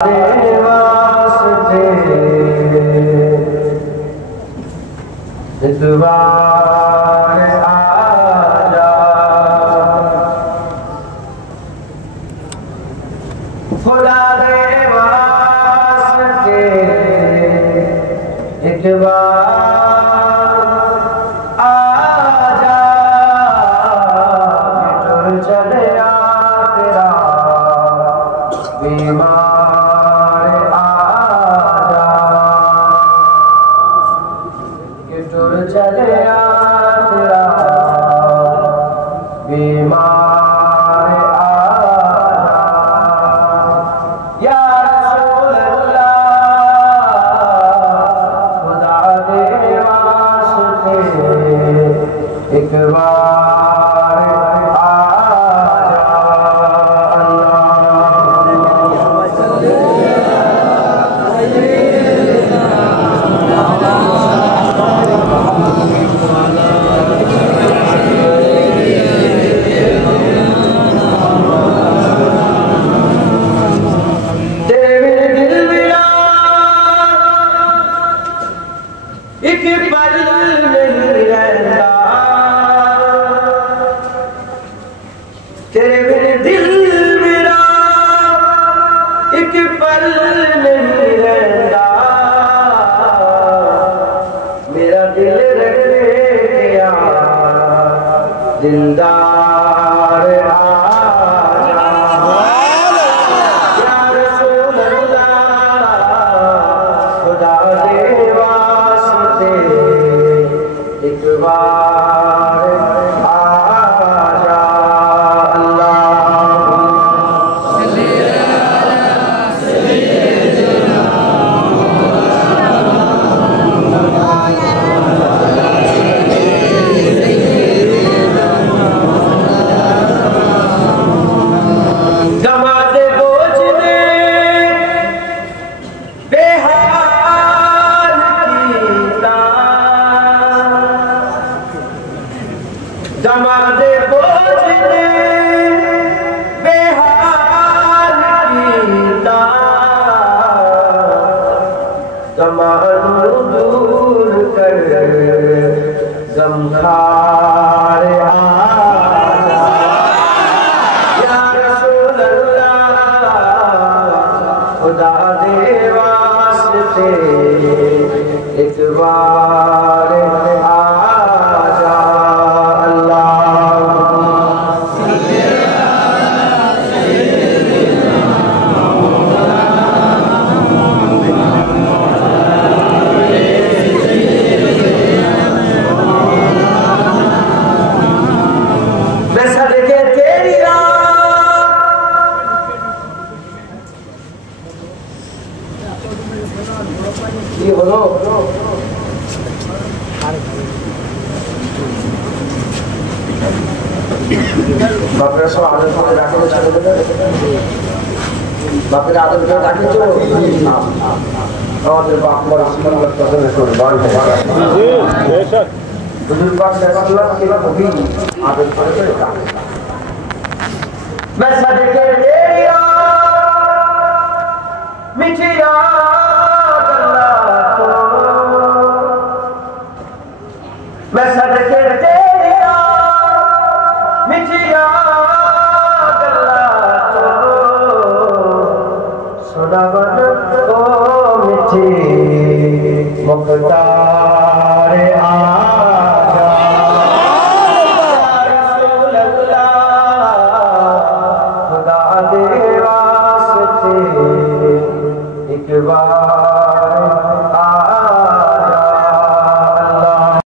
वास्ते इतवार आजा खुदा दे वास्ते इतवार आजा टुर चलिया तेरा बीमार चलिया तेरा बीमार आजा या रसूल अल्लाह खुदा दे वास्ते एक बार आजा एक पल नहीं रहता तेरे बिन दिल मेरा एक पल नहीं रहता मेरा दिल रखने गया दिलदार आजा या रसूल अल्लाह खुदा दे एक बार आजा दमादे बोझ में बेहाल कीता दमादे बोझ में बेहाल कीता दमादू दूर कर गमखार आजा या रसूल अल्लाह खुदा दे वास्ते एक बार आजा ये बोलो बापेरा सब आदर করে রাখো ছেড়ে দেবে বাপের আদর করে রাখিছো আমাদের বাপ মার আসমানের কথা শুনে বাড়ি জি বেশক হুজুর পাক সাল্লাল্লাহু আলাইহি ওয়াসাল্লাম কবি আদর করে রাখে मैं सदके तेरा मीठी याद अल्लाह को मैं सदके तेरा मीठी याद अल्लाह को सुनावन को मीठी मुख्तार आजा एक बार